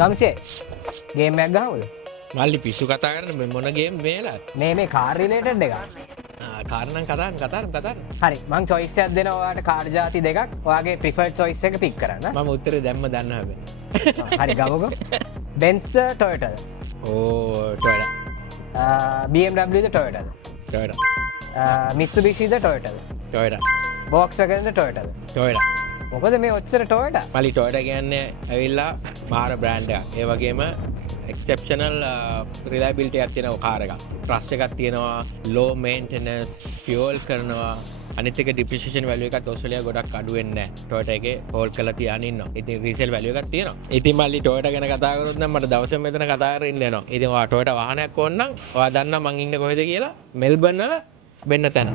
ගම්සේ game එකක් ගහමුද? මල්ලි පිස්සු කතා කරන මොන ගේම් මේලා මේ කාර් රිලේටඩ් එකක්. කාරණම් කතා හරි මං choice එකක් දෙනවා ඔයාලට කාර් ಜಾති දෙකක්. ඔයාගේ preferred choice එක pick කරන්න. මම උත්තරේ දැම්ම දන්න හැබැයි. හරි ගමුකෝ. Benz ද Toyota ද? ඕ Toyota. BMW ද Toyota ද? Toyota. Mitsubishi ද Toyota ද? Toyota. Volkswagen ද Toyota ද? Toyota. මොකද මේ ඔච්චර Toyota? මල්ලි Toyota කියන්නේ ඇවිල්ලා මාර බ්‍රෑන්ඩ් එකක්. ඒ වගේම එක්සෙප්ෂනල් රිලයබිලිටි එකක් තියෙන කාර් එකක්. ට්‍රස්ට් එකක් තියෙනවා, low maintenance, fuel කරනවා. අනිත් එක depreciation value එකත් ඔස්ට්‍රේලියාව ගොඩක් අඩු වෙන්නේ නැහැ. Toyota එකේ හෝල්ඩ් කරලා තියාගෙන ඉන්නවා. ඉතින් resale value එකක් තියෙනවා. ඉතින් මල්ලි Toyota ගැන කතා කරොත් නම් මට දවසෙම මෙතන කතා කරගෙන ඉන්න යනවා. ඉතින් ඔයා Toyota වාහනයක් ඕන නම් ඔයා දන්නා මං ඉන්නේ කොහෙද කියලා මෙල්බර්න් වල වෙන්න තැන.